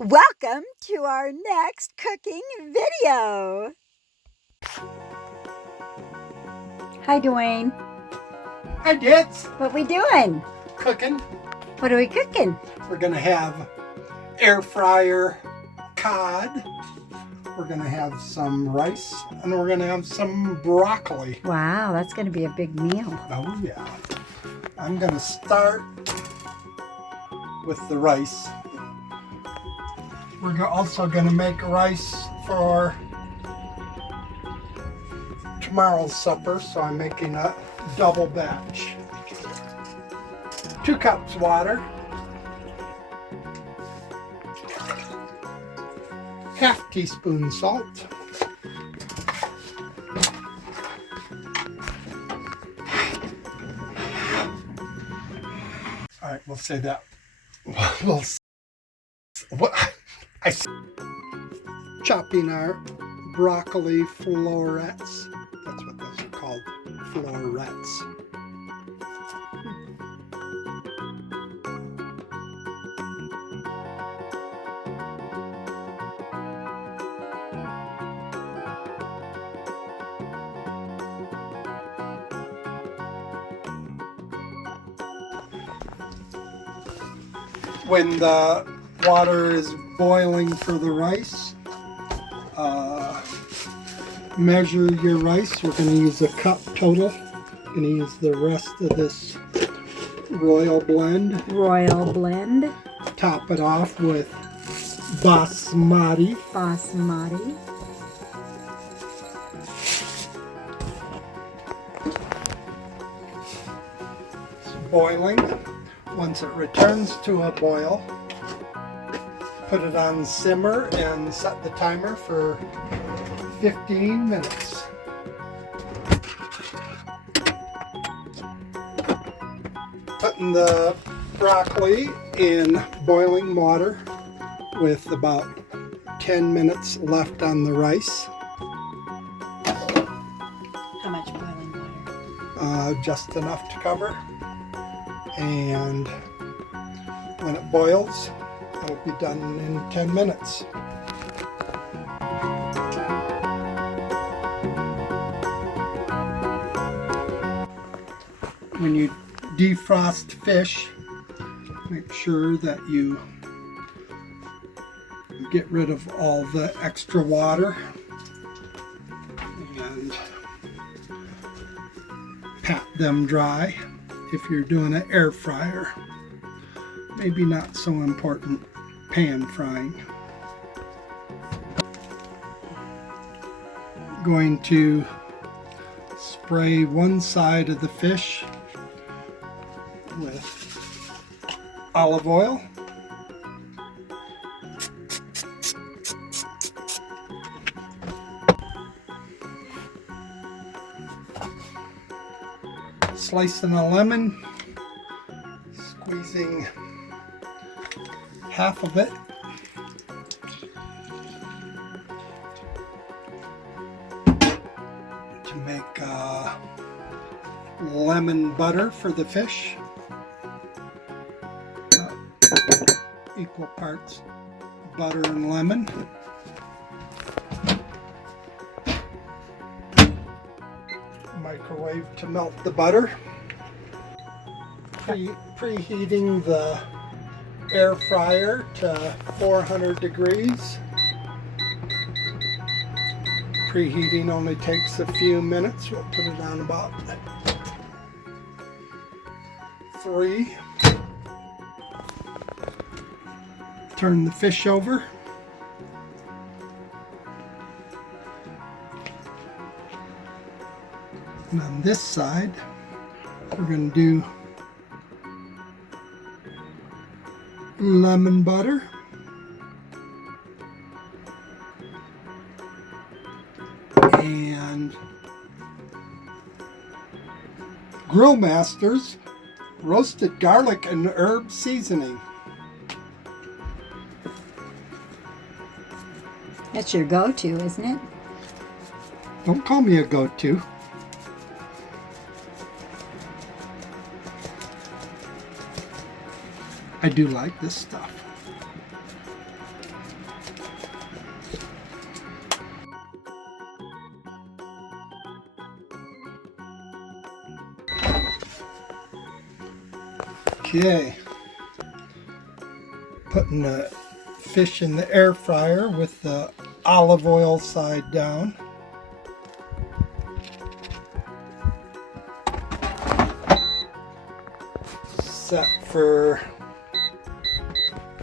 Welcome to our next cooking video. Hi, Dwayne. Hi, Ditz. What we doing? Cooking. What are we cooking? We're going to have air fryer cod. We're going to have some rice, and we're going to have some broccoli. Wow, that's going to be a big meal. Oh, yeah. I'm going to start with the rice. We're also going to make rice for tomorrow's supper, so I'm making a double batch. 2 cups water. Half teaspoon salt. All right, we'll say that. Chopping our broccoli florets. That's what those are called, florets. When the water is boiling for the rice, measure your rice. We're going to use a cup total. Going to use the rest of this royal blend. Royal blend. Top it off with basmati. Basmati. It's boiling. Once it returns to a boil, put it on simmer and set the timer for 15 minutes. Putting the broccoli in boiling water with about 10 minutes left on the rice. How much boiling water? Just enough to cover. And when it boils, it'll be done in 10 minutes. When you defrost fish, make sure that you get rid of all the extra water and pat them dry. If you're doing an air fryer, maybe not so important pan frying. Going to spray one side of the fish with olive oil. Slicing a lemon, squeezing half of it. To make lemon butter for the fish. Equal parts butter and lemon. Microwave to melt the butter. Preheating the air fryer to 400 degrees. Preheating only takes a few minutes. We'll put it on about 3. Turn the fish over. And on this side, we're going to do lemon butter. And Grill Master's roasted garlic and herb seasoning. That's your go-to, isn't it? Don't call me a go-to. I do like this stuff. Okay, putting the fish in the air fryer with the olive oil side down. Set for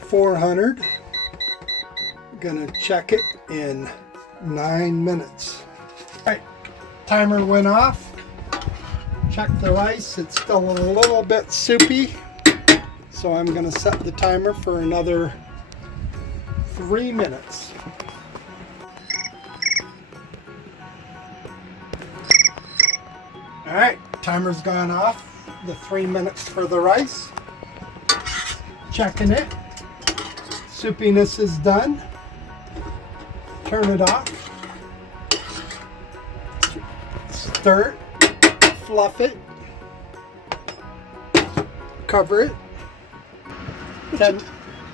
400. Gonna check it in 9 minutes. All right, timer went off. Check the rice, it's still a little bit soupy. So I'm gonna set the timer for another 3 minutes. All right, timer's gone off. The 3 minutes for the rice. Checking it. Soupiness is done. Turn it off. Stir it. Fluff it. Cover it.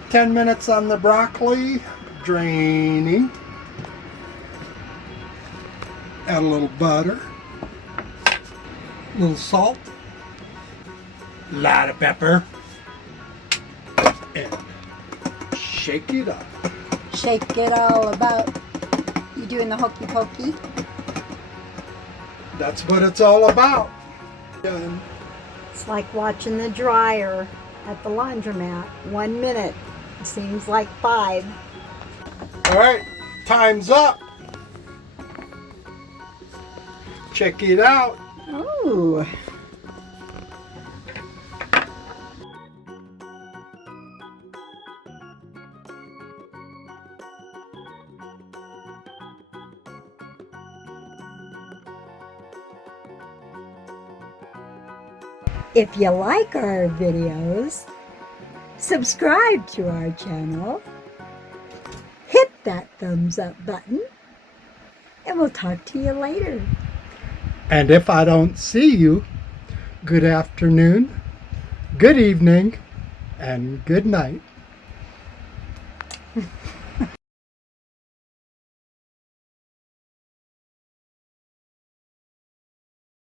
10 minutes on the broccoli. Draining. Add a little butter. A little salt. A lot of pepper. And shake it up. Shake it all about. You doing the hokey pokey? That's what it's all about. Done. It's like watching the dryer at the laundromat. 1 minute seems like 5. All right, time's up. Check it out. Oh. If you like our videos, subscribe to our channel, hit that thumbs up button, and we'll talk to you later. And if I don't see you, good afternoon, good evening, and good night.